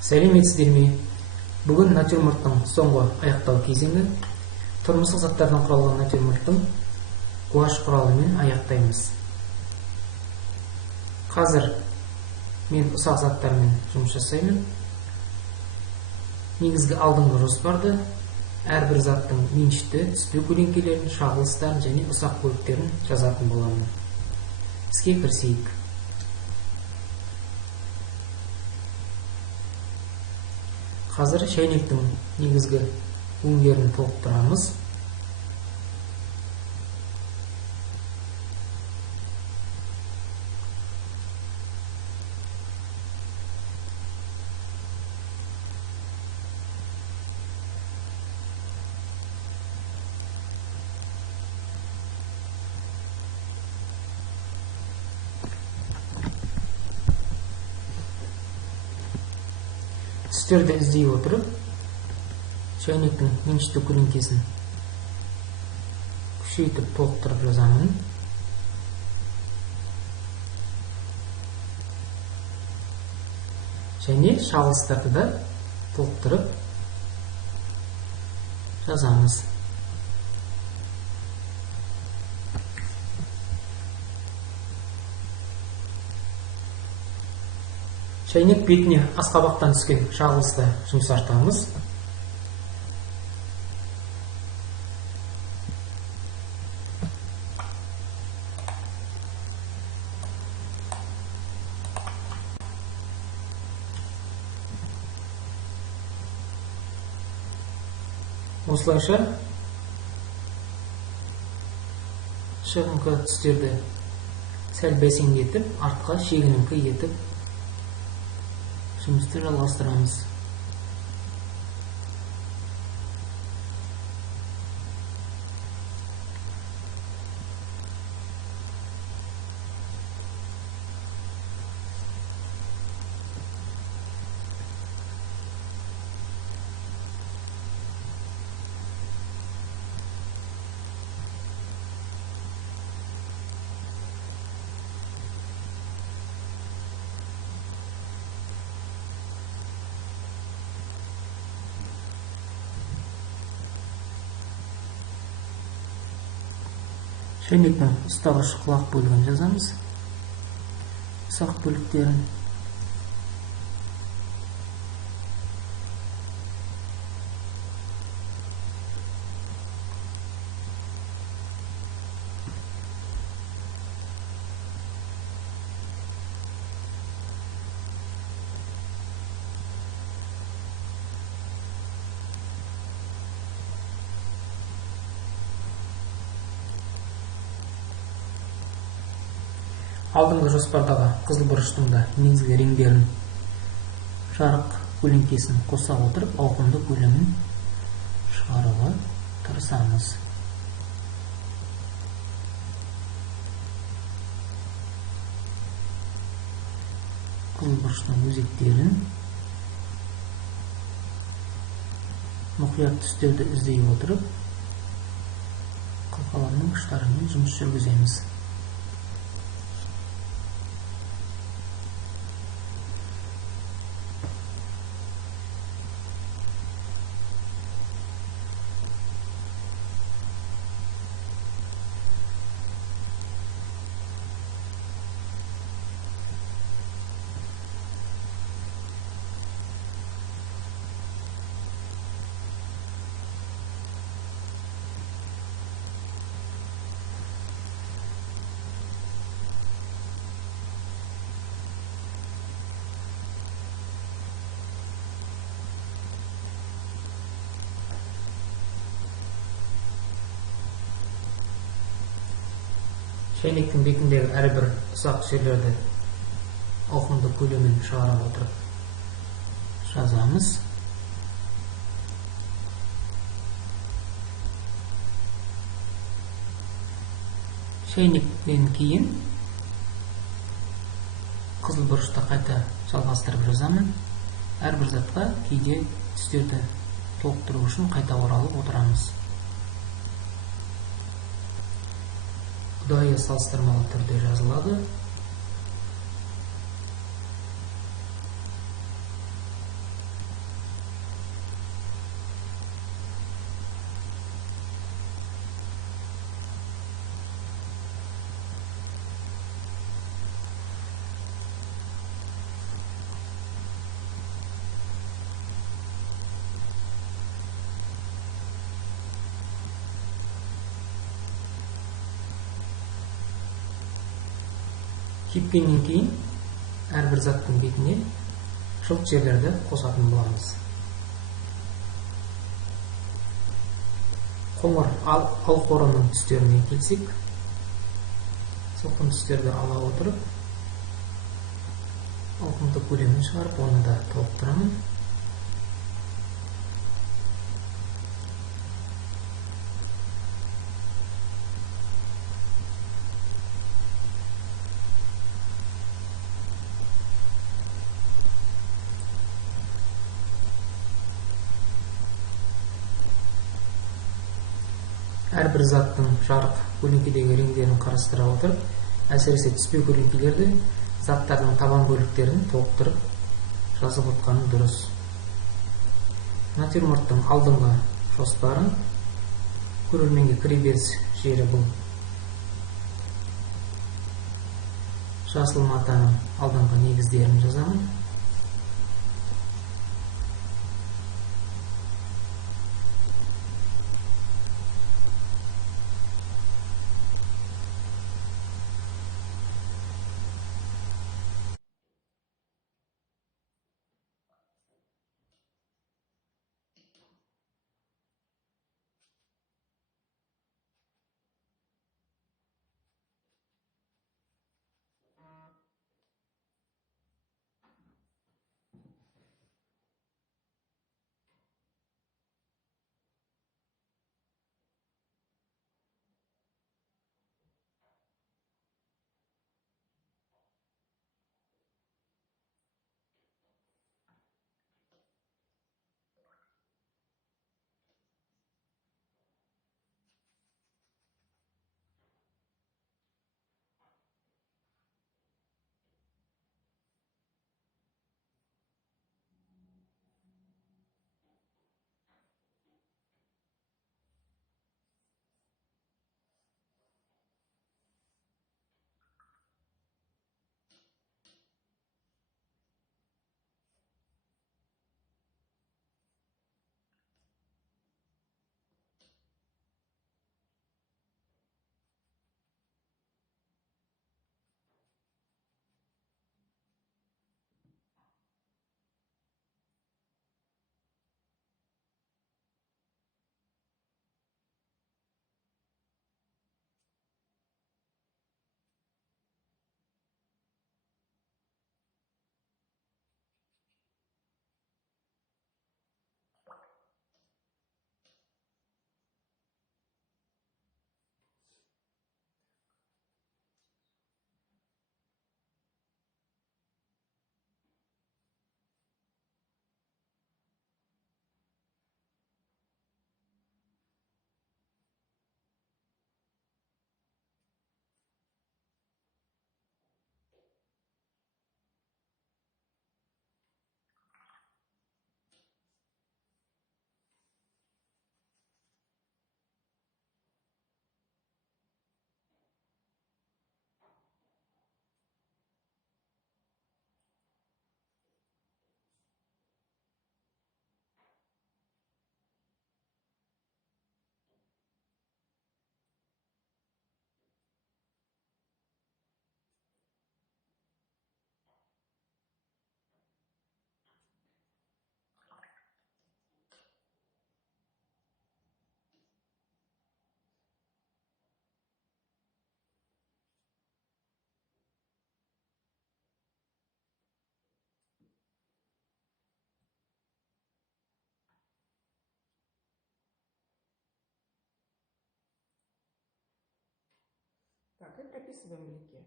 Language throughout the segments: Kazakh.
Сәлеметсіздерме? Бүгін натюрморттың соңғы аяқтау кезеңі. Тұрмыстық заттардан құралған натюрморттың гуашь құралымен аяқтаймыз. Қазір мен ұсақ заттармен жұмыс жасаймын. Негізгі алдыңғы жоспарды әрбір заттың меншікті түспе көлеңкелерін, шағылыстарын және ұсақ бөліктерін жазатын боламын. Іске кірісейік. Қазір шәйнектің негізгі өңдерін толықтырамыз. Түстерді іздей отырып, шәйнектің меншікті көлеңкесін күшейтіп толықтырып жазамын. Және шағылыстарды да толықтырып жазамыз. Шәйнек бетіне асқабақтан түскен шағылысты жұмсартамыз. Осылайша шығыңқы түстерді сәл бәсеңдетіп, артқа шегініңкі етіп жұмысты жалғастырамыз. Шәйнектің ұстағыш құлақ бөлігін жазамыз. Ұсақ бөліктерін. Алдыңғы жоспардағы қызыл бұрыштың да негізгі реңдерін, жарық көлеңкесін қоса отырып, ауқымды көлемін шығаруға тырысамыз. Қызыл бұрыштың өзектерін, мұқият түстерді іздей отырып, қылқаламның ұштарымен жұмыс жүргіземіз. Шәйнектің бетіндегі әрбір ұсақ жерлерді ауқымды көлемін шығара отырып жазамыз. Шәйнектен кейін қызыл бұрышты қайта жалғастырып жазамын. Әрбір затқа кейде түстерді толықтыру үшін қайта оралып отырамыз. Ұдайы салыстырмалы түрде жазылады. Кепкеннен кейін әрбір заттың бетіне жылт жерлерді қосатын боламыз. Қоңыр алқорының түстеріне келсек, сылқым түстерді ала отырып, ауқымды көлемін шығарып, оны да толықтырамын. Әрбір заттың жарық көлеңкедегі реңдерін қарастыра отырып, әсіресе түспе көлеңкелерді заттардың табан бөліктерін толықтырып жазып отқаным дұрыс. Натюрморттың алдыңғы жоспарын, көрерменге кіреберіс жері бұл. Жасыл матаның алдыңғы негіздерін жазамын. Так, и прописываем блики.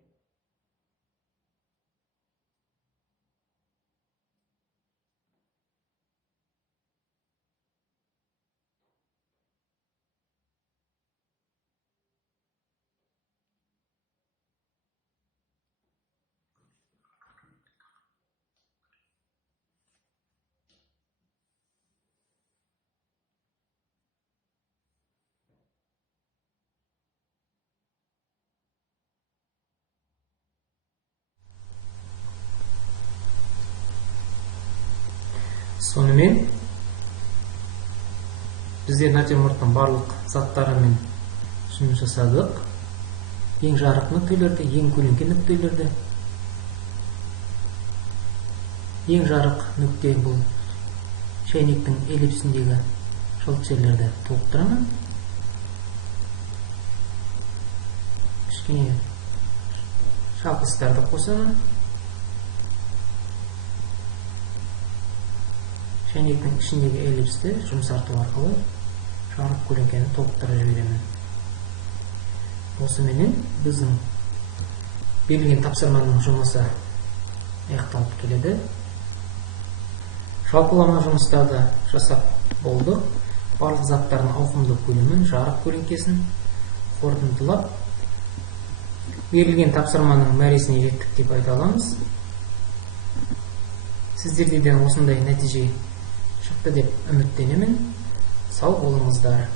Сонымен біздер натюрморттың барлық заттарымен жұмыс жасадық. Ең жарық нүктелерді, ең көлеңке нүктелерді Ең жарық нүкте бұл шайнектің эллипсіндегі жылт жерлерді толықтырамын. Кішкене шалқыстарды қосамын. Шайнектің ішіндегі эллипсті жұмсарту арқылы жарық көлеңкені толықтыра жіберемін. Осыменен біздің берілген тапсырманың жұмысы аяқталып келеді. Жалпылама жұмыстарды жасап болдық. Барлық заттардың ауқымды көлемін, жарық көлеңкесін қорытындылап, берілген тапсырманың мәресіне жеттік деп айта аламыз. Сіздерден осындай нәтиже шықты деп үміттенемін. Сау болыңыздар.